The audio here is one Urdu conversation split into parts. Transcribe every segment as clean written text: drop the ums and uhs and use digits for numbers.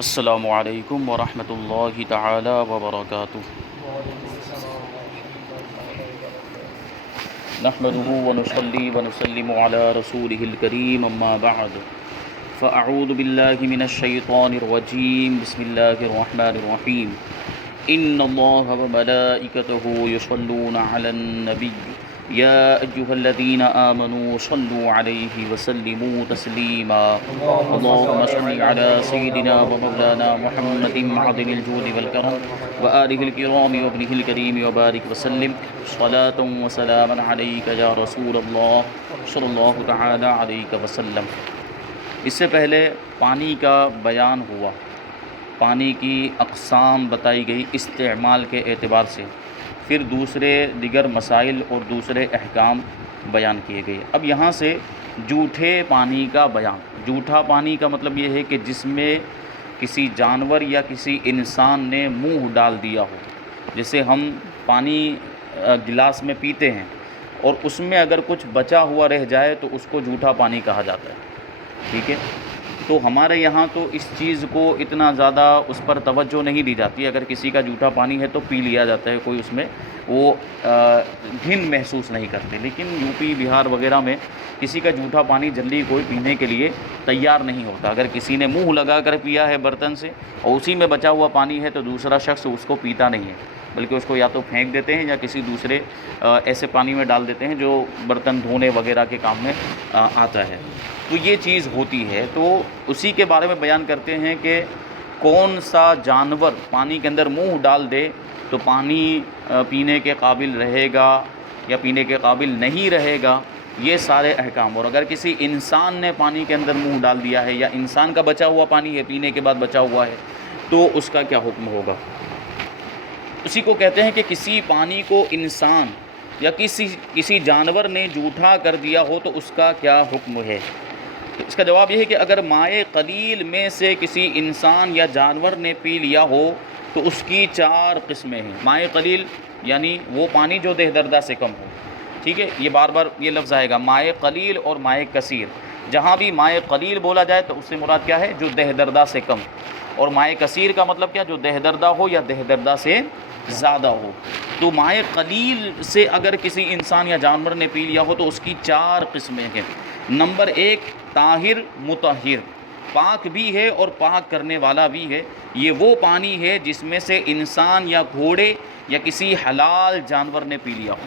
السلام علیکم ورحمۃ اللہ تعالی وبرکاتہ۔ نحمده ونصلي ونسلم على رسوله الكريم اما بعد فاعوذ باللہ من الشیطان الرجیم بسم اللہ الرحمن الرحیم ان اللہ وملائکته یصلون علی النبی یا ایھا الذین آمنوا صلوا علیہ وسلموا تسلیما اللهم صل علی سیدنا ومولانا محمد معدن الجود والکرم وآلہ الکرام وابنہ الکریم وبارک وسلم صلاۃ وسلاما علیک یا رسول اللہ صلی اللہ تعالی علیہ وسلم۔ اس سے پہلے پانی کا بیان ہوا، پانی کی اقسام بتائی گئی استعمال کے اعتبار سے، پھر دوسرے دیگر مسائل اور دوسرے احکام بیان کیے گئے۔ اب یہاں سے جھوٹے پانی کا بیان۔ جھوٹا پانی کا مطلب یہ ہے کہ جس میں کسی جانور یا کسی انسان نے منہ ڈال دیا ہو، جیسے ہم پانی گلاس میں پیتے ہیں اور اس میں اگر کچھ بچا ہوا رہ جائے تو اس کو جھوٹا پانی کہا جاتا ہے، ٹھیک ہے۔ تو ہمارے یہاں تو اس چیز کو اتنا زیادہ اس پر توجہ نہیں دی جاتی، اگر کسی کا جھوٹا پانی ہے تو پی لیا جاتا ہے، کوئی اس میں وہ گھن محسوس نہیں کرتے، لیکن یو پی بہار وغیرہ میں کسی کا جھوٹا پانی جلدی کوئی پینے کے لیے تیار نہیں ہوتا۔ اگر کسی نے منہ لگا کر پیا ہے برتن سے اور اسی میں بچا ہوا پانی ہے تو دوسرا شخص اس کو پیتا نہیں ہے، بلکہ اس کو یا تو پھینک دیتے ہیں یا کسی دوسرے ایسے پانی میں ڈال دیتے ہیں جو برتن دھونے وغیرہ کے کام میں آتا ہے۔ تو یہ چیز ہوتی ہے، تو اسی کے بارے میں بیان کرتے ہیں کہ کون سا جانور پانی کے اندر منہ ڈال دے تو پانی پینے کے قابل رہے گا یا پینے کے قابل نہیں رہے گا، یہ سارے احکام۔ اور اگر کسی انسان نے پانی کے اندر منہ ڈال دیا ہے یا انسان کا بچا ہوا پانی ہے، پینے کے بعد بچا ہوا ہے، تو اس کا کیا حکم ہوگا۔ اسی کو کہتے ہیں کہ کسی پانی کو انسان یا کسی جانور نے جھوٹا کر دیا ہو تو اس کا کیا حکم ہے۔ تو اس کا جواب یہ ہے کہ اگر مائع قلیل میں سے کسی انسان یا جانور نے پی لیا ہو تو اس کی 4 قسمیں ہیں۔ مائع قلیل یعنی وہ پانی جو دہ دردہ سے کم ہو، ٹھیک ہے، یہ بار بار یہ لفظ آئے گا، مائع قلیل اور مائع کثیر۔ جہاں بھی مائع قلیل بولا جائے تو اس سے مراد کیا ہے، جو دہ دردہ سے کم، اور مائع کثیر کا مطلب کیا، جو دہ دردہ ہو یا دہ دردہ سے زیادہ ہو۔ تو مائع قلیل سے اگر کسی انسان یا جانور نے پی لیا ہو تو اس کی 4 قسمیں ہیں۔ نمبر 1 طاہر مطہر، پاک بھی ہے اور پاک کرنے والا بھی ہے۔ یہ وہ پانی ہے جس میں سے انسان یا گھوڑے یا کسی حلال جانور نے پی لیا ہو،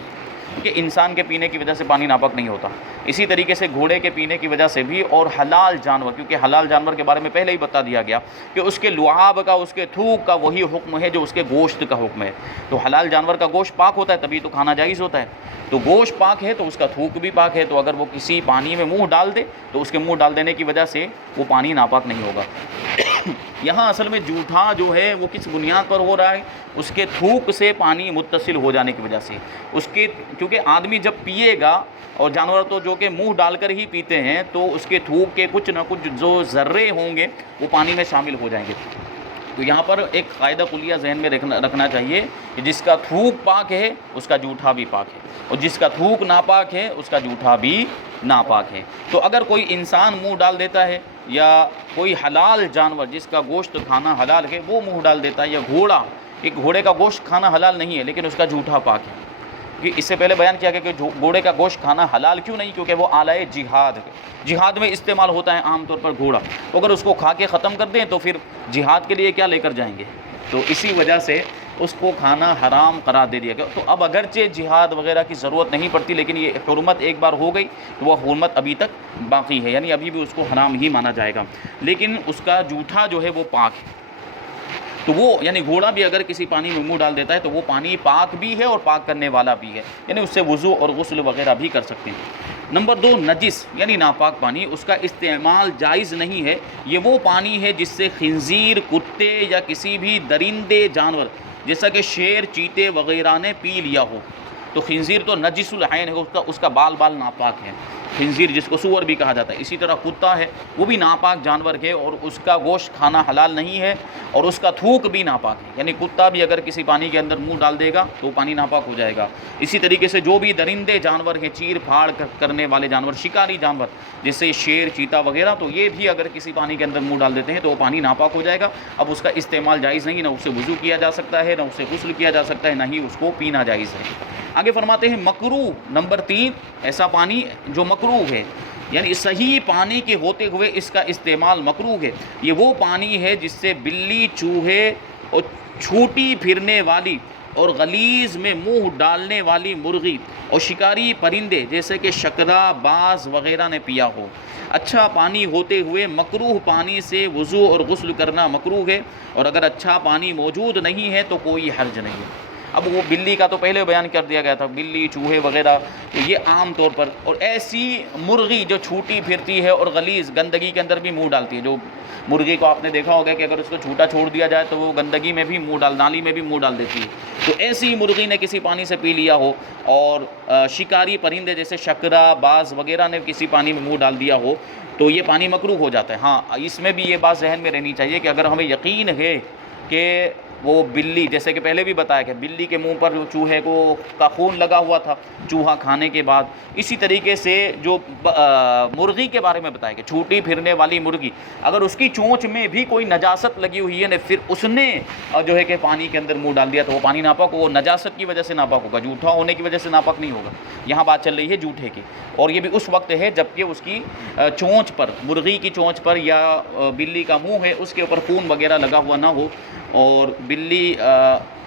کہ انسان کے پینے کی وجہ سے پانی ناپاک نہیں ہوتا، اسی طریقے سے گھوڑے کے پینے کی وجہ سے بھی، اور حلال جانور، کیونکہ حلال جانور کے بارے میں پہلے ہی بتا دیا گیا کہ اس کے لعاب کا، اس کے تھوک کا وہی حکم ہے جو اس کے گوشت کا حکم ہے۔ تو حلال جانور کا گوشت پاک ہوتا ہے تبھی تو کھانا جائز ہوتا ہے، تو گوشت پاک ہے تو اس کا تھوک بھی پاک ہے، تو اگر وہ کسی پانی میں منہ ڈال دے تو اس کے منہ ڈال دینے کی وجہ سے وہ پانی ناپاک نہیں ہوگا۔ یہاں اصل میں جھوٹا جو ہے وہ کس بنیاد پر ہو رہا ہے، اس کے تھوک سے پانی متصل ہو جانے کی وجہ سے، اس کے، کیونکہ آدمی جب پیے گا، اور جانور تو جو کہ منہ ڈال کر ہی پیتے ہیں، تو اس کے تھوک کے کچھ نہ کچھ جو ذرے ہوں گے وہ پانی میں شامل ہو جائیں گے۔ تو یہاں پر ایک قاعدہ کلیہ ذہن میں رکھنا چاہیے کہ جس کا تھوک پاک ہے اس کا جھوٹا بھی پاک ہے، اور جس کا تھوک ناپاک ہے اس کا جھوٹا بھی ناپاک ہے۔ تو اگر کوئی انسان منہ ڈال دیتا ہے یا کوئی حلال جانور جس کا گوشت کھانا حلال ہے وہ منہ ڈال دیتا ہے، یا گھوڑا، ایک گھوڑے کا گوشت کھانا حلال نہیں ہے لیکن اس کا جھوٹا پاک ہے، کہ اس سے پہلے بیان کیا گیا کہ گھوڑے کا گوشت کھانا حلال کیوں نہیں، کیونکہ وہ آلہ جہاد ہے، جہاد میں استعمال ہوتا ہے عام طور پر گھوڑا، تو اگر اس کو کھا کے ختم کر دیں تو پھر جہاد کے لیے کیا لے کر جائیں گے، تو اسی وجہ سے اس کو کھانا حرام قرار دے دیا گیا۔ تو اب اگرچہ جہاد وغیرہ کی ضرورت نہیں پڑتی، لیکن یہ حرمت ایک بار ہو گئی تو وہ حرمت ابھی تک باقی ہے، یعنی ابھی بھی اس کو حرام ہی مانا جائے گا، لیکن اس کا جھوٹا جو ہے وہ پاک ہے۔ تو وہ یعنی گھوڑا بھی اگر کسی پانی میں منہ ڈال دیتا ہے تو وہ پانی پاک بھی ہے اور پاک کرنے والا بھی ہے، یعنی اس سے وضو اور غسل وغیرہ بھی کر سکتے ہیں۔ نمبر 2 نجس یعنی ناپاک پانی، اس کا استعمال جائز نہیں ہے۔ یہ وہ پانی ہے جس سے خنزیر، کتے یا کسی بھی درندے جانور جیسا کہ شیر، چیتے وغیرہ نے پی لیا ہو، تو خنزیر تو نجس العین ہے، اس کا بال ناپاک ہے، خنزیر جس کو سور بھی کہا جاتا ہے۔ اسی طرح کتا ہے، وہ بھی ناپاک جانور ہے اور اس کا گوشت کھانا حلال نہیں ہے، اور اس کا تھوک بھی ناپاک ہے، یعنی کتا بھی اگر کسی پانی کے اندر منہ ڈال دے گا تو پانی ناپاک ہو جائے گا۔ اسی طریقے سے جو بھی درندے جانور ہیں، چیر پھاڑ کرنے والے جانور، شکاری جانور جیسے شیر، چیتا وغیرہ، تو یہ بھی اگر کسی پانی کے اندر منہ ڈال دیتے ہیں تو وہ پانی ناپاک ہو جائے گا۔ اب اس کا استعمال جائز نہیں، نہ اسے وضو کیا جا سکتا ہے، نہ اسے غسل کیا جا سکتا ہے، نہ ہی اس کو پینا جائز ہے۔ آگے فرماتے ہیں مکروہ نمبر 3، ایسا پانی جو مکروہ ہے، یعنی صحیح پانی کے ہوتے ہوئے اس کا استعمال مکروہ ہے۔ یہ وہ پانی ہے جس سے بلی، چوہے اور چھوٹی پھرنے والی اور غلیظ میں منہ ڈالنے والی مرغی اور شکاری پرندے جیسے کہ شکرا، باز وغیرہ نے پیا ہو۔ اچھا پانی ہوتے ہوئے مکروہ پانی سے وضو اور غسل کرنا مکروہ ہے، اور اگر اچھا پانی موجود نہیں ہے تو کوئی حرج نہیں ہے۔ اب وہ بلی کا تو پہلے بیان کر دیا گیا تھا، بلی، چوہے وغیرہ، تو یہ عام طور پر، اور ایسی مرغی جو چھوٹی پھرتی ہے اور غلیظ گندگی کے اندر بھی منہ ڈالتی ہے، جو مرغی کو آپ نے دیکھا ہوگا کہ اگر اس کو چھوٹا چھوڑ دیا جائے تو وہ گندگی میں بھی نالی میں بھی منہ ڈال دیتی ہے، تو ایسی مرغی نے کسی پانی سے پی لیا ہو، اور شکاری پرندے جیسے شکرا، باز وغیرہ نے کسی پانی میں منہ ڈال دیا ہو تو یہ پانی مکروہ ہو جاتا ہے۔ ہاں، اس میں بھی یہ بات ذہن میں رہنی چاہیے کہ اگر ہمیں یقین ہے کہ وہ بلی، جیسے کہ پہلے بھی بتایا کہ بلی کے منہ پر چوہے کا خون لگا ہوا تھا چوہا کھانے کے بعد، اسی طریقے سے جو مرغی کے بارے میں بتایا کہ چھوٹی پھرنے والی مرغی، اگر اس کی چونچ میں بھی کوئی نجاست لگی ہوئی ہے پھر اس نے جو ہے کہ پانی کے اندر منہ ڈال دیا تو وہ پانی ناپاک ہو، وہ نجاست کی وجہ سے ناپاک ہوگا، جھوٹا ہونے کی وجہ سے ناپاک نہیں ہوگا۔ یہاں بات چل رہی ہے جھوٹے کی، اور یہ بھی اس وقت ہے جبکہ اس کی چونچ پر، مرغی کی چونچ پر یا بلی کا منہ ہے اس کے اوپر خون وغیرہ لگا ہوا نہ ہو، اور بلی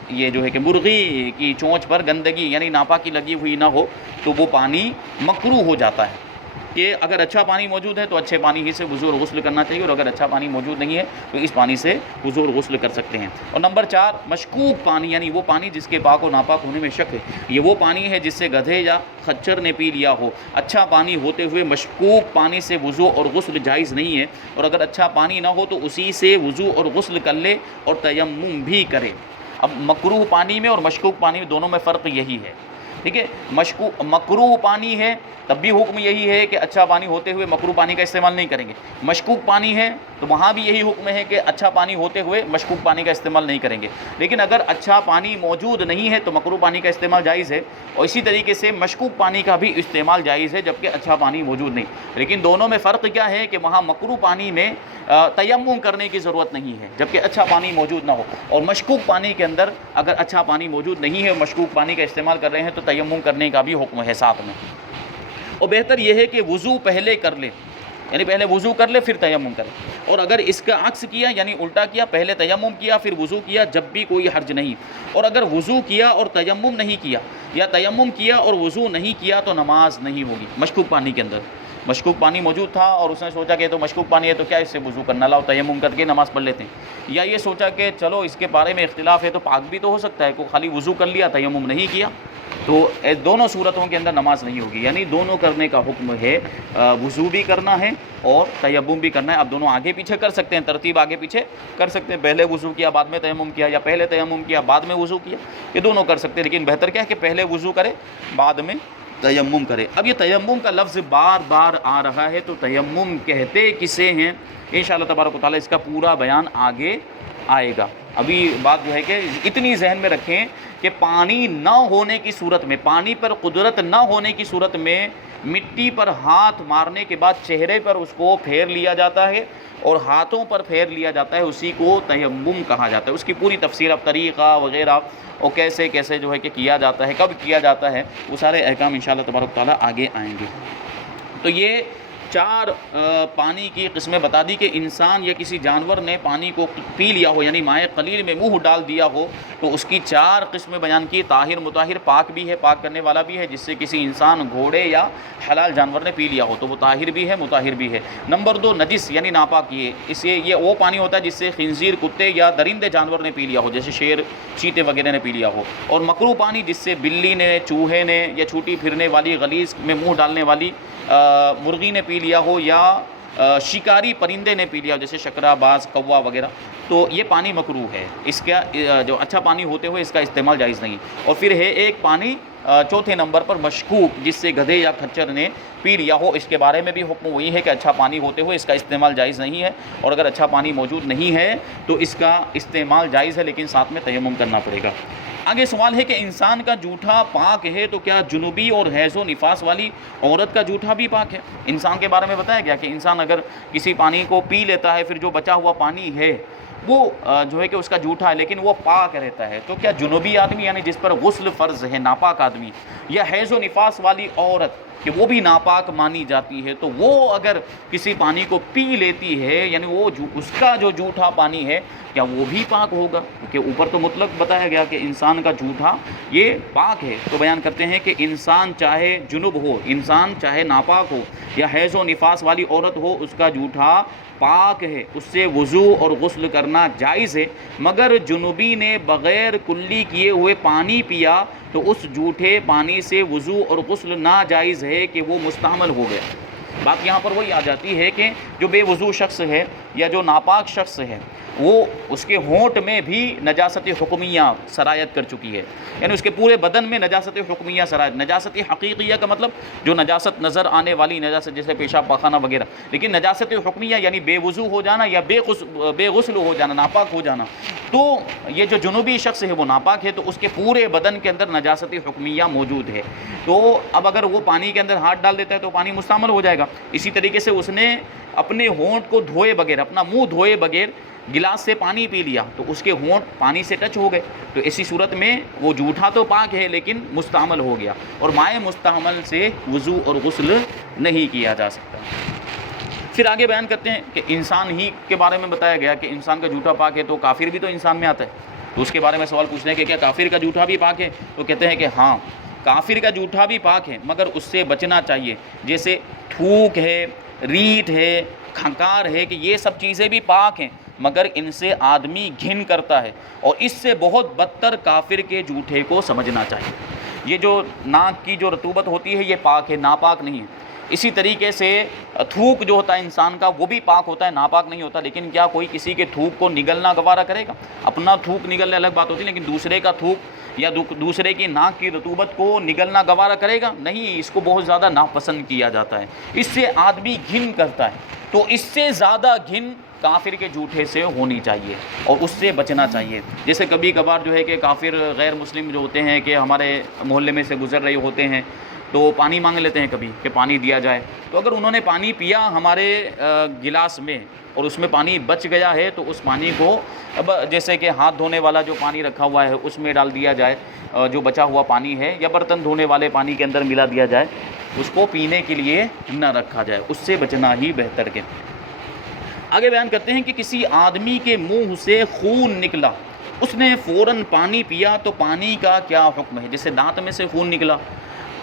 یہ جو ہے کہ مرغی کی چونچ پر گندگی یعنی ناپاکی لگی ہوئی نہ ہو تو وہ پانی مکروہ ہو جاتا ہے۔ کہ اگر اچھا پانی موجود ہے تو اچھے پانی ہی سے وضو اور غسل کرنا چاہیے، اور اگر اچھا پانی موجود نہیں ہے تو اس پانی سے وضو اور غسل کر سکتے ہیں۔ اور نمبر 4، مشکوک پانی، یعنی وہ پانی جس کے پاک و ناپاک ہونے میں شک ہے۔ یہ وہ پانی ہے جس سے گدھے یا خچر نے پی لیا ہو۔ اچھا پانی ہوتے ہوئے مشکوک پانی سے وضو اور غسل جائز نہیں ہے، اور اگر اچھا پانی نہ ہو تو اسی سے وضو اور غسل کر لے اور تیمم بھی کرے۔ اب مکروہ پانی میں اور مشکوک پانی میں دونوں میں فرق یہی ہے، ٹھیک ہے۔ مکروہ پانی ہے تب بھی حکم یہی ہے کہ اچھا پانی ہوتے ہوئے مکروہ پانی کا استعمال نہیں کریں گے۔ مشکوک پانی ہے تو وہاں بھی یہی حکم ہے کہ اچھا پانی ہوتے ہوئے مشکوک پانی کا استعمال نہیں کریں گے، لیکن اگر اچھا پانی موجود نہیں ہے تو مکروہ پانی کا استعمال جائز ہے، اور اسی طریقے سے مشکوک پانی کا بھی استعمال جائز ہے جبکہ اچھا پانی موجود نہیں۔ لیکن دونوں میں فرق کیا ہے کہ وہاں مکروہ پانی میں تیمم کرنے کی ضرورت نہیں ہے جبکہ اچھا پانی موجود نہ ہو، اور مشکوک پانی کے اندر اگر اچھا پانی موجود نہیں ہے اور مشکوک پانی کا استعمال کر رہے ہیں تو تیمم کرنے کا بھی حکم ہے ساتھ میں۔ اور بہتر یہ ہے کہ وضو پہلے کر لے، یعنی پہلے وضو کر لے پھر تیمم کرے، اور اگر اس کا عکس کیا یعنی الٹا کیا، پہلے تیمم کیا پھر وضو کیا، جب بھی کوئی حرج نہیں۔ اور اگر وضو کیا اور تیمم نہیں کیا، یا تیمم کیا اور وضو نہیں کیا تو نماز نہیں ہوگی۔ مشکوک پانی کے اندر مشکوک پانی موجود تھا اور اس نے سوچا کہ تو مشکوک پانی ہے تو کیا اس سے وضو کرنا، لاؤ تیمم کر کے نماز پڑھ لیتے ہیں، یا یہ سوچا کہ چلو اس کے بارے میں اختلاف ہے تو پاک بھی تو ہو سکتا ہے، کو خالی وضو کر لیا تیمم نہیں کیا، تو دونوں صورتوں کے اندر نماز نہیں ہوگی۔ یعنی دونوں کرنے کا حکم ہے، وضو بھی کرنا ہے اور تیمم بھی کرنا ہے۔ اب دونوں آگے پیچھے کر سکتے ہیں، ترتیب آگے پیچھے کر سکتے ہیں، پہلے وضو کیا بعد میں تیمم کیا، یا پہلے تیمم کیا بعد میں وضو کیا، یہ دونوں کر سکتے ہیں، لیکن بہتر کیا ہے کہ پہلے وضو کرے بعد میں تیمم کرے۔ اب یہ تیمم کا لفظ بار بار آ رہا ہے تو تیمم کہتے کسے ہیں، انشاءاللہ تبارک و تعالیٰ اس کا پورا بیان آگے آئے گا۔ ابھی بات جو ہے کہ اتنی ذہن میں رکھیں کہ پانی نہ ہونے کی صورت میں، پانی پر قدرت نہ ہونے کی صورت میں مٹی پر ہاتھ مارنے کے بعد چہرے پر اس کو پھیر لیا جاتا ہے اور ہاتھوں پر پھیر لیا جاتا ہے، اسی کو تیمم کہا جاتا ہے۔ اس کی پوری تفسیر، اب طریقہ وغیرہ اور کیسے کیسے جو ہے کہ کیا جاتا ہے، کب کیا جاتا ہے، وہ سارے احکام انشاءاللہ تبارک تعالیٰ آگے آئیں گے۔ تو یہ 4 پانی کی قسمیں بتا دی کہ انسان یا کسی جانور نے پانی کو پی لیا ہو یعنی مائع قلیل میں منہ ڈال دیا ہو تو اس کی 4 قسمیں بیان کی، طاہر، مطہر، پاک بھی ہے، پاک کرنے والا بھی ہے، جس سے کسی انسان، گھوڑے یا حلال جانور نے پی لیا ہو تو وہ طاہر بھی ہے، مطہر بھی ہے۔ نمبر 2 نجس یعنی ناپاک، یہ وہ پانی ہوتا ہے جس سے خنزیر، کتے یا درندے جانور نے پی لیا ہو، جیسے شیر، چیتے وغیرہ نے پی لیا ہو۔ اور مکروہ پانی جس سے بلی نے، چوہے نے یا چھوٹی پھرنے والی غلیظ میں منہ ڈالنے والی مرغی نے پی لیا ہو یا شکاری پرندے نے پی لیا ہو، جیسے شکرا، باز، کوا وغیرہ، تو یہ پانی مکروہ ہے۔ اس کا جو اچھا پانی ہوتے ہوئے اس کا استعمال جائز نہیں۔ اور پھر ہے ایک پانی چوتھے نمبر پر مشکوک، جس سے گدھے یا کھچر نے پی لیا ہو، اس کے بارے میں بھی حکم وہی ہے کہ اچھا پانی ہوتے ہوئے اس کا استعمال جائز نہیں ہے، اور اگر اچھا پانی موجود نہیں ہے تو اس کا استعمال جائز ہے، لیکن ساتھ میں تیمم کرنا پڑے گا۔ آگے سوال ہے کہ انسان کا جوٹھا پاک ہے تو کیا جنوبی اور حیض و نفاس والی عورت کا جوٹھا بھی پاک ہے؟ انسان کے بارے میں بتایا گیا کہ انسان اگر کسی پانی کو پی لیتا ہے، پھر جو بچا ہوا پانی ہے وہ جو ہے کہ اس کا جوٹھا ہے لیکن وہ پاک رہتا ہے، تو کیا جنوبی آدمی یعنی جس پر غسل فرض ہے، ناپاک آدمی، یا حیض و نفاس والی عورت کہ وہ بھی ناپاک مانی جاتی ہے، تو وہ اگر کسی پانی کو پی لیتی ہے یعنی وہ اس کا جو جوٹھا پانی ہے کیا وہ بھی پاک ہوگا؟ کیونکہ اوپر تو مطلق بتایا گیا کہ انسان کا جوٹھا یہ پاک ہے، تو بیان کرتے ہیں کہ انسان چاہے جنب ہو، انسان چاہے ناپاک ہو یا حیض و نفاس والی عورت ہو، اس کا جوٹھا پاک ہے، اس سے وضو اور غسل کرنا جائز ہے، مگر جنوبی نے بغیر کلی کیے ہوئے پانی پیا تو اس جھوٹے پانی سے وضو اور غسل ناجائز ہے کہ وہ مستعمل ہو گیا۔ بات یہاں پر وہی آ جاتی ہے کہ جو بے وضو شخص ہے یا جو ناپاک شخص ہے وہ اس کے ہونٹ میں بھی نجاست حکمیہ سرایت کر چکی ہے، یعنی اس کے پورے بدن میں نجاست حکمیہ سرایت، نجاست حقیقیہ کا مطلب جو نجاست نظر آنے والی نجاست جیسے پیشاب پاخانہ وغیرہ، لیکن نجاست حکمیہ یعنی بے وضو ہو جانا یا بے غسل ہو جانا، ناپاک ہو جانا، تو یہ جو جنوبی شخص ہے وہ ناپاک ہے تو اس کے پورے بدن کے اندر نجاست حکمیہ موجود ہے، تو اب اگر وہ پانی کے اندر ہاتھ ڈال دیتا ہے تو پانی مستعمل ہو جائے گا۔ اسی طریقے سے اس نے اپنے ہونٹ کو دھوئے بغیر، اپنا منہ دھوئے بغیر گلاس سے پانی پی لیا تو اس کے ہونٹ پانی سے ٹچ ہو گئے، تو ایسی صورت میں وہ جھوٹا تو پاک ہے لیکن مستعمل ہو گیا، اور مائع مستعمل سے وضو اور غسل نہیں کیا جا سکتا۔ پھر آگے بیان کرتے ہیں کہ انسان ہی کے بارے میں بتایا گیا کہ انسان کا جھوٹا پاک ہے، تو کافر بھی تو انسان میں آتا ہے، تو اس کے بارے میں سوال پوچھتے ہیں کہ کیا کافر کا جھوٹا بھی پاک ہے؟ تو کہتے ہیں کہ ہاں، کافر کا جھوٹا بھی پاک ہے مگر اس سے بچنا چاہیے، جیسے تھوک ہے، ریٹ ہے، کھنکار ہے، کہ یہ سب چیزیں بھی پاک ہیں مگر ان سے آدمی گھن کرتا ہے، اور اس سے بہت بدتر کافر کے جھوٹے کو سمجھنا چاہیے۔ یہ جو ناک کی جو رطوبت ہوتی ہے یہ پاک ہے، ناپاک نہیں ہے۔ اسی طریقے سے تھوک جو ہوتا ہے انسان کا وہ بھی پاک ہوتا ہے، ناپاک نہیں ہوتا، لیکن کیا کوئی کسی کے تھوک کو نگلنا گوارا کرے گا؟ اپنا تھوک نگلنے الگ بات ہوتی ہے، لیکن دوسرے کا تھوک یا دوسرے کی ناک کی رطوبت کو نگلنا گوارا کرے گا؟ نہیں، اس کو بہت زیادہ ناپسند کیا جاتا ہے، اس سے آدمی گھن کرتا ہے، تو اس سے زیادہ گھن کافر کے جھوٹے سے ہونی چاہیے اور اس سے بچنا چاہیے۔ جیسے کبھی کبھار جو ہے کہ کافر غیر مسلم جو ہوتے ہیں کہ ہمارے محلے میں سے گزر رہے ہوتے ہیں تو پانی مانگ لیتے ہیں کبھی کہ پانی دیا جائے، تو اگر انہوں نے پانی پیا ہمارے گلاس میں اور اس میں پانی بچ گیا ہے تو اس پانی کو اب جیسے کہ ہاتھ دھونے والا جو پانی رکھا ہوا ہے اس میں ڈال دیا جائے، جو بچا ہوا پانی ہے، یا برتن دھونے والے پانی کے اندر ملا دیا جائے، اس کو پینے کے لیے نہ رکھا جائے، اس سے بچنا ہی بہتر ہے۔ آگے بیان کرتے ہیں کہ کسی آدمی کے منہ سے خون نکلا، اس نے فوراً پانی پیا تو پانی کا کیا حکم ہے؟ جیسے دانت میں سے خون نکلا،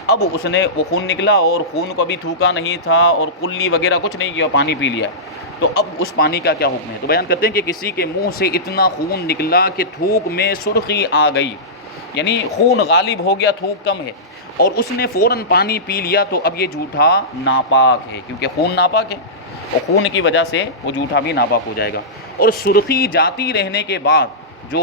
اب اس نے وہ خون نکلا اور خون کو بھی تھوکا نہیں تھا اور کلی وغیرہ کچھ نہیں کیا، پانی پی لیا، تو اب اس پانی کا کیا حکم ہے؟ تو بیان کرتے ہیں کہ کسی کے منہ سے اتنا خون نکلا کہ تھوک میں سرخی آ گئی، یعنی خون غالب ہو گیا، تھوک کم ہے، اور اس نے فوراً پانی پی لیا، تو اب یہ جھوٹا ناپاک ہے، کیونکہ خون ناپاک ہے اور خون کی وجہ سے وہ جھوٹا بھی ناپاک ہو جائے گا۔ اور سرخی جاتی رہنے کے بعد جو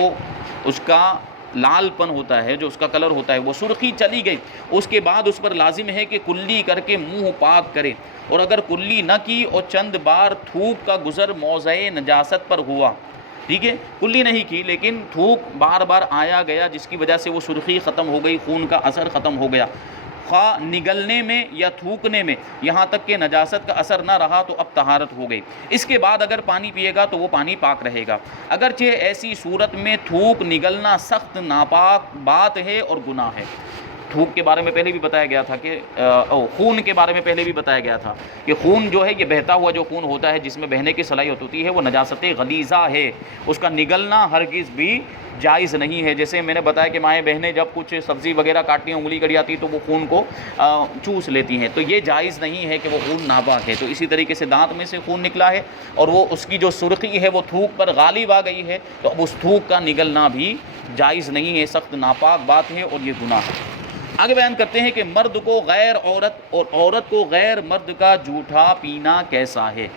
اس کا لال پن ہوتا ہے، جو اس کا کلر ہوتا ہے، وہ سرخی چلی گئی، اس کے بعد اس پر لازم ہے کہ کلی کر کے منہ پاک کرے، اور اگر کلی نہ کی اور چند بار تھوک کا گزر موضع نجاست پر ہوا، ٹھیک ہے، کلی نہیں کی لیکن تھوک بار بار آیا گیا جس کی وجہ سے وہ سرخی ختم ہو گئی، خون کا اثر ختم ہو گیا، خواہ نگلنے میں یا تھوکنے میں، یہاں تک کہ نجاست کا اثر نہ رہا تو اب طہارت ہو گئی، اس کے بعد اگر پانی پیے گا تو وہ پانی پاک رہے گا، اگرچہ ایسی صورت میں تھوک نگلنا سخت ناپاک بات ہے اور گناہ ہے۔ تھوک کے بارے میں پہلے بھی بتایا گیا تھا کہ خون کے بارے میں پہلے بھی بتایا گیا تھا کہ خون جو ہے یہ بہتا ہوا جو خون ہوتا ہے جس میں بہنے کی صلاحیت ہوتی ہے وہ نجاست غلیظہ ہے، اس کا نگلنا ہرگز بھی جائز نہیں ہے۔ جیسے میں نے بتایا کہ مائیں بہنیں جب کچھ سبزی وغیرہ کاٹتی ہیں، انگلی کٹ جاتی تو وہ خون کو چوس لیتی ہیں، تو یہ جائز نہیں ہے کہ وہ خون ناپاک ہے۔ تو اسی طریقے سے دانت میں سے خون نکلا ہے اور وہ اس کی جو سرخی ہے وہ تھوک پر غالب آ گئی ہے، تو اب اس تھوک کا نگلنا بھی جائز نہیں ہے، سخت ناپاک بات ہے اور یہ گناہ ہے۔ آگے بیان کرتے ہیں کہ مرد کو غیر عورت اور عورت کو غیر مرد کا جھوٹا پینا کیسا ہے؟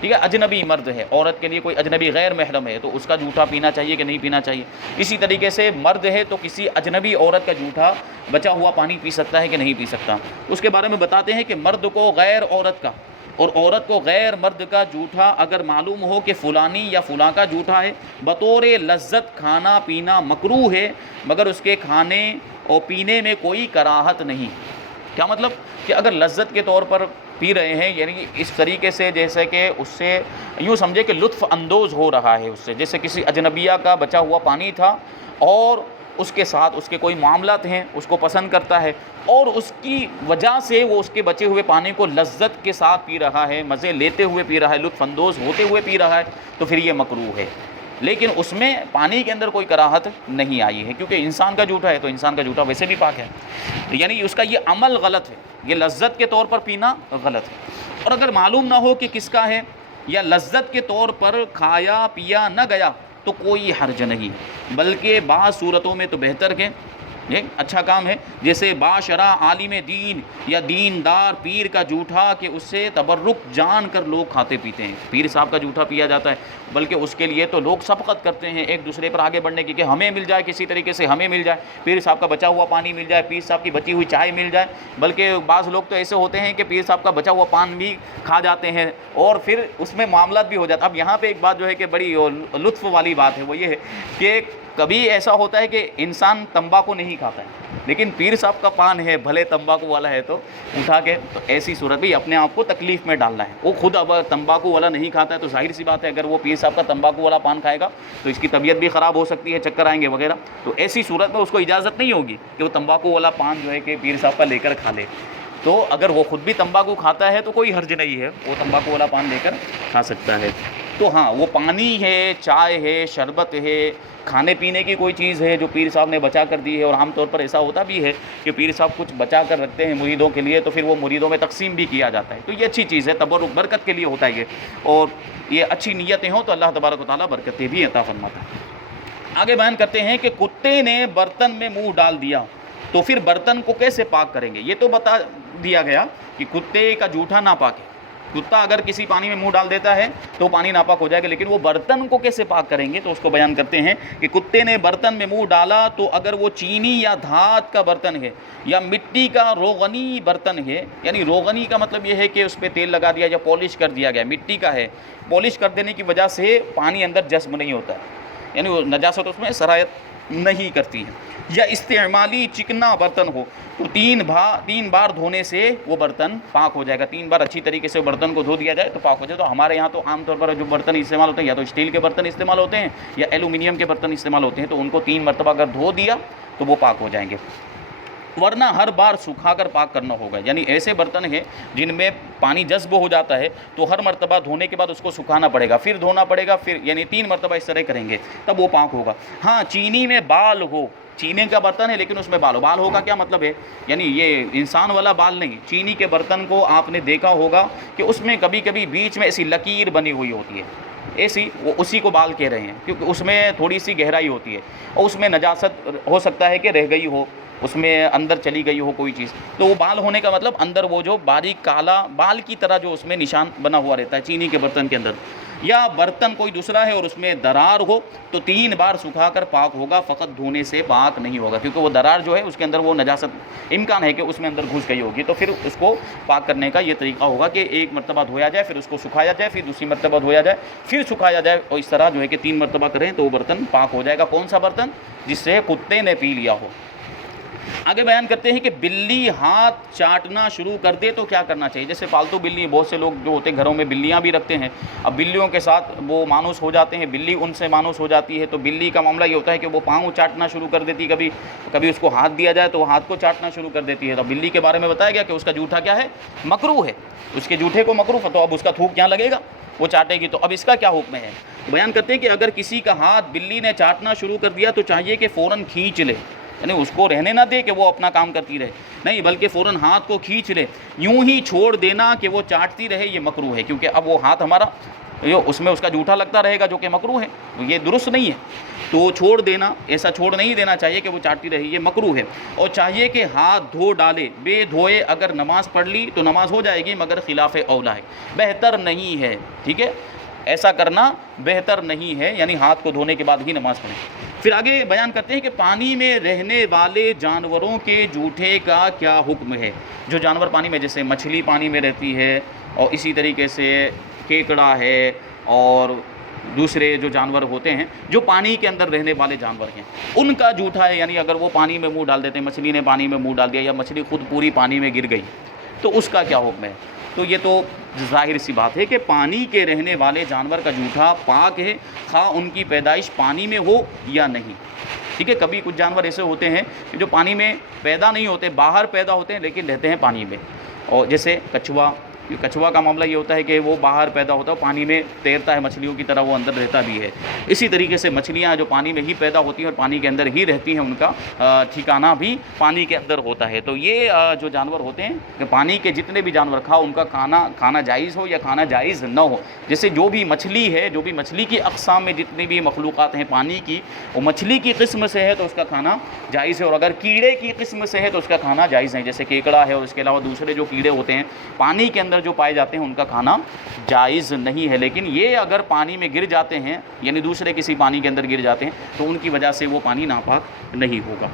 ٹھیک ہے، اجنبی مرد ہے، عورت کے لیے کوئی اجنبی غیر محرم ہے تو اس کا جھوٹا پینا چاہیے کہ نہیں پینا چاہیے. اسی طریقے سے مرد ہے تو کسی اجنبی عورت کا جھوٹا بچا ہوا پانی پی سکتا ہے کہ نہیں پی سکتا. اس کے بارے میں بتاتے ہیں کہ مرد کو غیر عورت کا اور عورت کو غیر مرد کا جھوٹا اگر معلوم ہو کہ فلانی یا فلاں کا جھوٹا ہے، بطور لذت کھانا پینا مکروہ ہے، مگر اس کے کھانے اور پینے میں کوئی کراہت نہیں. کیا مطلب کہ اگر لذت کے طور پر پی رہے ہیں، یعنی اس طریقے سے جیسے کہ اس سے یوں سمجھے کہ لطف اندوز ہو رہا ہے، اس سے جیسے کسی اجنبیہ کا بچا ہوا پانی تھا اور اس کے ساتھ اس کے کوئی معاملات ہیں، اس کو پسند کرتا ہے اور اس کی وجہ سے وہ اس کے بچے ہوئے پانی کو لذت کے ساتھ پی رہا ہے، مزے لیتے ہوئے پی رہا ہے، لطف اندوز ہوتے ہوئے پی رہا ہے، تو پھر یہ مکروہ ہے. لیکن اس میں پانی کے اندر کوئی کراہت نہیں آئی ہے، کیونکہ انسان کا جھوٹا ہے تو انسان کا جھوٹا ویسے بھی پاک ہے. یعنی اس کا یہ عمل غلط ہے، یہ لذت کے طور پر پینا غلط ہے. اور اگر معلوم نہ ہو کہ کس کا ہے یا لذت کے طور پر کھایا پیا نہ گیا تو کوئی حرج نہیں، بلکہ بعض صورتوں میں تو بہتر ہے، یہ اچھا کام ہے. جیسے باشرہ عالم دین یا دیندار پیر کا جھوٹا کہ اس سے تبرک جان کر لوگ کھاتے پیتے ہیں. پیر صاحب کا جھوٹا پیا جاتا ہے، بلکہ اس کے لیے تو لوگ سبقت کرتے ہیں ایک دوسرے پر آگے بڑھنے کی کہ ہمیں مل جائے، کسی طریقے سے ہمیں مل جائے، پیر صاحب کا بچا ہوا پانی مل جائے، پیر صاحب کی بچی ہوئی چائے مل جائے. بلکہ بعض لوگ تو ایسے ہوتے ہیں کہ پیر صاحب کا بچا ہوا پان بھی کھا جاتے ہیں اور پھر اس میں معاملات بھی ہو جاتا. اب یہاں پہ ایک بات جو ہے کہ بڑی لطف والی بات ہے، وہ یہ ہے کہ کبھی ایسا ہوتا ہے کہ انسان تمباکو نہیں کھاتا ہے لیکن پیر صاحب کا پان ہے، بھلے تمباکو والا ہے، تو اٹھا کے تو ایسی صورت بھی اپنے آپ کو تکلیف میں ڈالنا ہے. وہ خود اب تمباکو والا نہیں کھاتا ہے تو ظاہر سی بات ہے اگر وہ پیر صاحب کا تمباکو والا پان کھائے گا تو اس کی طبیعت بھی خراب ہو سکتی ہے، چکر آئیں گے وغیرہ. تو ایسی صورت میں اس کو اجازت نہیں ہوگی کہ وہ تمباکو والا پان جو ہے کہ پیر صاحب کا لے کر کھا لے. تو اگر وہ خود بھی تمباکو کھاتا ہے تو کوئی حرج نہیں ہے، وہ تمباکو والا پان لے کر کھا سکتا ہے. تو ہاں، وہ پانی ہے، چائے ہے، شربت ہے، کھانے پینے کی کوئی چیز ہے جو پیر صاحب نے بچا کر دی ہے، اور عام طور پر ایسا ہوتا بھی ہے کہ پیر صاحب کچھ بچا کر رکھتے ہیں مریدوں کے لیے تو پھر وہ مریدوں میں تقسیم بھی کیا جاتا ہے. تو یہ اچھی چیز ہے، تبرک برکت کے لیے ہوتا ہے یہ، اور یہ اچھی نیتیں ہوں تو اللہ تبارک و تعالیٰ برکتیں بھی عطا فرماتا ہے. آگے بیان کرتے ہیں کہ کتے نے برتن میں منہ ڈال دیا تو پھر برتن کو کیسے پاک کریں گے. یہ تو بتا دیا گیا کہ کتے کا جھوٹا ناپاک ہے، کتا اگر کسی پانی میں منہ ڈال دیتا ہے تو پانی ناپاک ہو جائے گا، لیکن وہ برتن کو کیسے پاک کریں گے تو اس کو بیان کرتے ہیں کہ کتے نے برتن میں منہ ڈالا تو اگر وہ چینی یا دھات کا برتن ہے یا مٹی کا روغنی برتن ہے، یعنی روغنی کا مطلب یہ ہے کہ اس پہ تیل لگا دیا یا پالش کر دیا گیا، مٹی کا ہے، پالش کر دینے کی وجہ سے پانی اندر جذب نہیں ہوتا ہے، یعنی وہ نجاست اس میں سرایت نہیں کرتی ہے، یا استعمالی چکنا برتن ہو تو تین بار دھونے سے وہ برتن پاک ہو جائے گا. 3 بار اچھی طریقے سے برتن کو دھو دیا جائے تو پاک ہو جائے. تو ہمارے یہاں تو عام طور پر جو برتن استعمال ہوتے ہیں یا تو اسٹیل کے برتن استعمال ہوتے ہیں یا ایلومینیم کے برتن استعمال ہوتے ہیں، تو ان کو 3 مرتبہ اگر دھو دیا تو وہ پاک ہو جائیں گے، ورنہ ہر بار سکھا کر پاک کرنا ہوگا. یعنی ایسے برتن ہیں جن میں پانی جذب ہو جاتا ہے تو ہر مرتبہ دھونے کے بعد اس کو سکھانا پڑے گا، پھر دھونا پڑے گا، پھر یعنی 3 مرتبہ اس طرح کریں گے تب وہ پاک ہوگا. ہاں، چینی میں بال ہو، چینے کا برتن ہے لیکن اس میں بال ہوگا کیا مطلب ہے؟ یعنی یہ انسان والا بال نہیں، چینی کے برتن کو آپ نے دیکھا ہوگا کہ اس میں کبھی کبھی بیچ میں ایسی لکیر بنی ہوئی ہوتی ہے، ایسی، وہ اسی کو بال کہہ رہے ہیں کیونکہ اس میں تھوڑی سی گہرائی ہوتی ہے اور اس میں نجاست ہو سکتا ہے کہ رہ گئی ہو، اس میں اندر چلی گئی ہو کوئی چیز. تو وہ بال ہونے کا مطلب اندر وہ جو باریک کالا بال کی طرح جو اس میں نشان بنا ہوا رہتا ہے چینی کے برتن کے اندر. یا برتن کوئی دوسرا ہے اور اس میں درار ہو تو 3 بار سکھا کر پاک ہوگا، فقط دھونے سے پاک نہیں ہوگا، کیونکہ وہ درار جو ہے اس کے اندر وہ نجاست امکان ہے کہ اس میں اندر گھس گئی ہوگی. تو پھر اس کو پاک کرنے کا یہ طریقہ ہوگا کہ 1 مرتبہ دھویا جائے، پھر اس کو سکھایا جائے، پھر دوسری مرتبہ دھویا جائے، پھر سکھایا جائے، اور اس طرح جو ہے کہ 3 مرتبہ کریں تو وہ برتن پاک ہو جائے گا. کون سا برتن؟ جس سے کتے نے پی لیا ہو. آگے بیان کرتے ہیں کہ بلی ہاتھ چاٹنا شروع کر دے تو کیا کرنا چاہیے. جیسے پالتو بلی، بہت سے لوگ جو ہوتے ہیں گھروں میں بلیاں بھی رکھتے ہیں، اب بلیوں کے ساتھ وہ مانوس ہو جاتے ہیں، بلی ان سے مانوس ہو جاتی ہے، تو بلی کا معاملہ یہ ہوتا ہے کہ وہ پاؤں چاٹنا شروع کر دیتی، کبھی اس کو ہاتھ دیا جائے تو وہ ہاتھ کو چاٹنا شروع کر دیتی ہے. تو بلی کے بارے میں بتایا گیا کہ اس کا جھوٹا کیا ہے؟ مکروہ ہے، اس کے جھوٹے کو مکروہ ہے. تو اب اس کا تھوک کیا لگے گا؟ وہ چاٹے گی. تو اب اس کا کیا حکم ہے؟ بیان کرتے ہیں کہ اگر کسی کا ہاتھ بلی نے چاٹنا شروع کر دیا تو چاہیے کہ فوراً کھینچ لے، یعنی اس کو رہنے نہ دے کہ وہ اپنا کام کرتی رہے، نہیں بلکہ فوراً ہاتھ کو کھینچ لے، یوں ہی چھوڑ دینا کہ وہ چاٹتی رہے یہ مکروہ ہے، کیونکہ اب وہ ہاتھ ہمارا اس میں اس کا جوٹھا لگتا رہے گا جو کہ مکروہ ہے، یہ درست نہیں ہے، تو چھوڑ دینا، ایسا چھوڑ نہیں دینا چاہیے کہ وہ چاٹتی رہے، یہ مکروہ ہے، اور چاہیے کہ ہاتھ دھو ڈالے، بے دھوئے اگر نماز پڑھ لی تو نماز ہو جائے گی، مگر خلاف اولا ہے، بہتر نہیں ہے، ٹھیک ہے، ایسا کرنا بہتر نہیں ہے، یعنی ہاتھ کو دھونے کے بعد ہی نماز پڑھیں۔ پھر آگے بیان کرتے ہیں کہ پانی میں رہنے والے جانوروں کے جوٹھے کا کیا حکم ہے۔ جو جانور پانی میں، جیسے مچھلی پانی میں رہتی ہے، اور اسی طریقے سے کیکڑا ہے اور دوسرے جو جانور ہوتے ہیں جو پانی کے اندر رہنے والے جانور ہیں، ان کا جوٹھا ہے، یعنی اگر وہ پانی میں منہ ڈال دیتے ہیں، مچھلی نے پانی میں منہ ڈال دیا یا مچھلی خود پوری پانی میں گر گئی، تو اس کا کیا حکم ہے؟ تو یہ تو ظاہر سی بات ہے کہ پانی کے رہنے والے جانور کا جوٹھا پاک ہے، خواہ ان کی پیدائش پانی میں ہو یا نہیں، ٹھیک ہے۔ کبھی کچھ جانور ایسے ہوتے ہیں کہ جو پانی میں پیدا نہیں ہوتے، باہر پیدا ہوتے ہیں لیکن رہتے ہیں پانی میں، اور جیسے کچھوا کا معاملہ یہ ہوتا ہے کہ وہ باہر پیدا ہوتا ہے، پانی میں تیرتا ہے مچھلیوں کی طرح، وہ اندر رہتا بھی ہے۔ اسی طریقے سے مچھلیاں جو پانی میں ہی پیدا ہوتی ہیں اور پانی کے اندر ہی رہتی ہیں، ان کا ٹھکانہ بھی پانی کے اندر ہوتا ہے۔ تو یہ جو جانور ہوتے ہیں کہ پانی کے جتنے بھی جانور کھاؤ، ان کا کھانا جائز ہو یا کھانا جائز نہ ہو، جیسے جو بھی مچھلی ہے، جو بھی مچھلی کی اقسام میں جتنی بھی مخلوقات ہیں پانی کی، وہ مچھلی کی قسم سے ہے تو اس کا کھانا جائز ہے، اور اگر کیڑے کی قسم سے ہے تو اس کا کھانا جائز ہے، جیسے کیکڑا ہے اور اس کے علاوہ دوسرے جو کیڑے ہوتے ہیں پانی کے اندر جو پائے جاتے ہیں، ان کا کھانا جائز نہیں ہے۔ لیکن یہ اگر پانی میں گر جاتے ہیں، یعنی دوسرے کسی پانی کے اندر گر جاتے ہیں، تو ان کی وجہ سے وہ پانی ناپاک نہیں ہوگا۔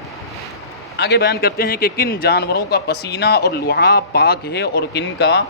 آگے بیان کرتے ہیں کہ کن جانوروں کا پسینہ اور لعاب پاک ہے اور کن کا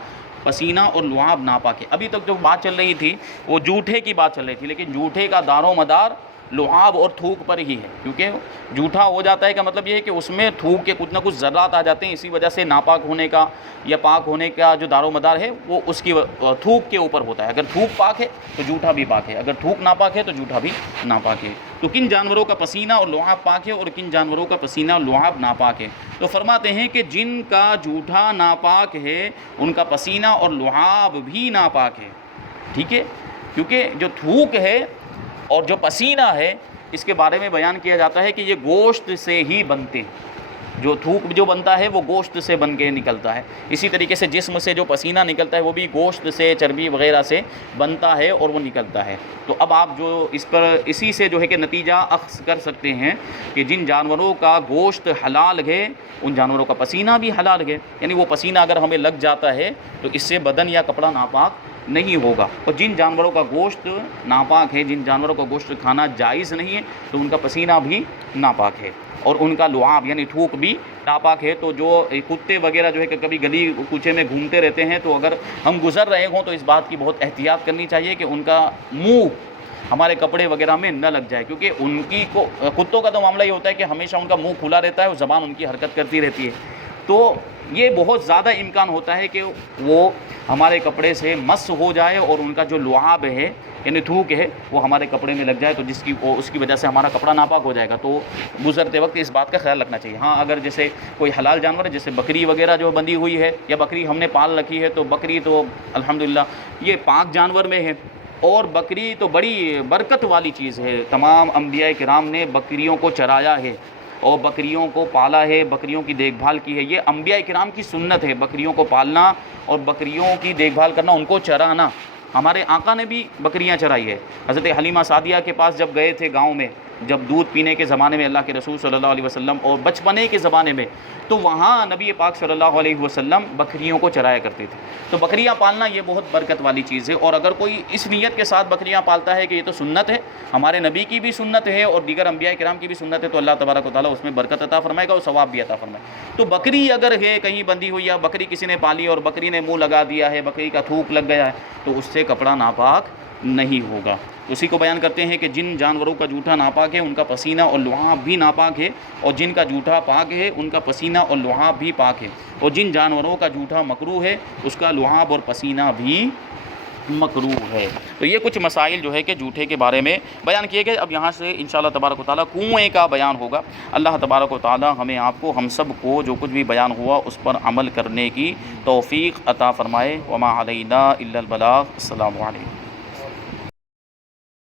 پسینہ اور لعاب ناپاک ہے۔ ابھی تک جو بات چل رہی تھی وہ جوٹھے کی بات چل رہی تھی، لیکن جوٹھے کا دار و مدار لعاب اور تھوک پر ہی ہے، کیونکہ جھوٹا ہو جاتا ہے کا مطلب یہ ہے کہ اس میں تھوک کے کچھ نہ کچھ ذرات آ جاتے ہیں، اسی وجہ سے ناپاک ہونے کا یا پاک ہونے کا جو دار و مدار ہے وہ اس کی تھوک کے اوپر ہوتا ہے۔ اگر تھوک پاک ہے تو جھوٹا بھی پاک ہے، اگر تھوک ناپاک ہے تو جھوٹا بھی ناپاک ہے۔ تو کن جانوروں کا پسینہ اور لعاب پاک ہے اور کن جانوروں کا پسینہ اور لعاب ناپاک ہے؟ تو فرماتے ہیں کہ جن کا جھوٹا ناپاک ہے ان کا پسینہ اور لعاب بھی ناپاک ہے، ٹھیک ہے، کیونکہ جو تھوک ہے اور جو پسینہ ہے اس کے بارے میں بیان کیا جاتا ہے کہ یہ گوشت سے ہی بنتے ہیں، جو تھوک جو بنتا ہے وہ گوشت سے بن کے نکلتا ہے، اسی طریقے سے جسم سے جو پسینہ نکلتا ہے وہ بھی گوشت سے، چربی وغیرہ سے بنتا ہے اور وہ نکلتا ہے۔ تو اب آپ جو اس پر اسی سے جو ہے کہ نتیجہ اخذ کر سکتے ہیں کہ جن جانوروں کا گوشت حلال ہے ان جانوروں کا پسینہ بھی حلال ہے، یعنی وہ پسینہ اگر ہمیں لگ جاتا ہے تو اس سے بدن یا کپڑا ناپاک نہیں ہوگا، اور جن جانوروں کا گوشت ناپاک ہے، جن جانوروں کا گوشت کھانا جائز نہیں ہے تو ان کا پسینہ بھی ناپاک ہے اور ان کا لعاب یعنی تھوک بھی ناپاک ہے۔ تو جو کتے وغیرہ جو ہے کہ کبھی گلی کوچے میں گھومتے رہتے ہیں، تو اگر ہم گزر رہے ہوں تو اس بات کی بہت احتیاط کرنی چاہیے کہ ان کا منہ ہمارے کپڑے وغیرہ میں نہ لگ جائے، کیونکہ ان کی کتوں کا تو معاملہ یہ ہوتا ہے کہ ہمیشہ ان کا منہ کھلا رہتا ہے اور زبان ان کی حرکت کرتی رہتی ہے، تو یہ بہت زیادہ امکان ہوتا ہے کہ وہ ہمارے کپڑے سے مس ہو جائے اور ان کا جو لعاب ہے یعنی تھوک ہے وہ ہمارے کپڑے میں لگ جائے، تو اس کی وجہ سے ہمارا کپڑا ناپاک ہو جائے گا۔ تو گزرتے وقت اس بات کا خیال رکھنا چاہیے۔ ہاں اگر جیسے کوئی حلال جانور ہے، جیسے بکری وغیرہ جو بندھی ہوئی ہے یا بکری ہم نے پال رکھی ہے، تو بکری تو الحمدللہ یہ پاک جانور میں ہے، اور بکری تو بڑی برکت والی چیز ہے۔ تمام انبیاء کرام نے بکریوں کو چرایا ہے اور بکریوں کو پالا ہے، بکریوں کی دیکھ بھال کی ہے، یہ انبیاء کرام کی سنت ہے، بکریوں کو پالنا اور بکریوں کی دیکھ بھال کرنا، ان کو چرانا۔ ہمارے آقا نے بھی بکریاں چرائی ہے۔ حضرت حلیمہ سعدیہ کے پاس جب گئے تھے گاؤں میں، جب دودھ پینے کے زمانے میں اللہ کے رسول صلی اللہ علیہ وسلم اور بچپنے کے زمانے میں، تو وہاں نبی پاک صلی اللہ علیہ وسلم بکریوں کو چرایا کرتے تھے۔ تو بکریاں پالنا یہ بہت برکت والی چیز ہے، اور اگر کوئی اس نیت کے ساتھ بکریاں پالتا ہے کہ یہ تو سنت ہے، ہمارے نبی کی بھی سنت ہے اور دیگر انبیاء کرام کی بھی سنت ہے، تو اللہ تبارک و تعالیٰ اس میں برکت عطا فرمائے گا اور ثواب بھی عطا فرمائے گا۔ تو بکری اگر ہے کہیں بندھی ہوئی یا بکری کسی نے پالی اور بکری نے منہ لگا دیا ہے، بکری کا تھوک لگ گیا ہے، تو اس سے کپڑا ناپاک نہیں ہوگا۔ اسی کو بیان کرتے ہیں کہ جن جانوروں کا جوٹھا ناپاک ہے ان کا پسینہ اور لعاب بھی ناپاک ہے، اور جن کا جوٹھا پاک ہے ان کا پسینہ اور لعاب بھی پاک ہے، اور جن جانوروں کا جوٹھا مکروہ ہے اس کا لعاب اور پسینہ بھی مکروہ ہے۔ تو یہ کچھ مسائل جو ہے کہ جوٹھے کے بارے میں بیان کیے گئے۔ اب یہاں سے انشاءاللہ تبارک و تعالیٰ کنویں کا بیان ہوگا۔ اللہ تبارک و تعالیٰ ہمیں آپ کو ہم سب کو جو کچھ بھی بیان ہوا اس پر عمل کرنے کی توفیق عطا فرمائے۔ وما علینا الا البلاغ۔ السلام علیکم۔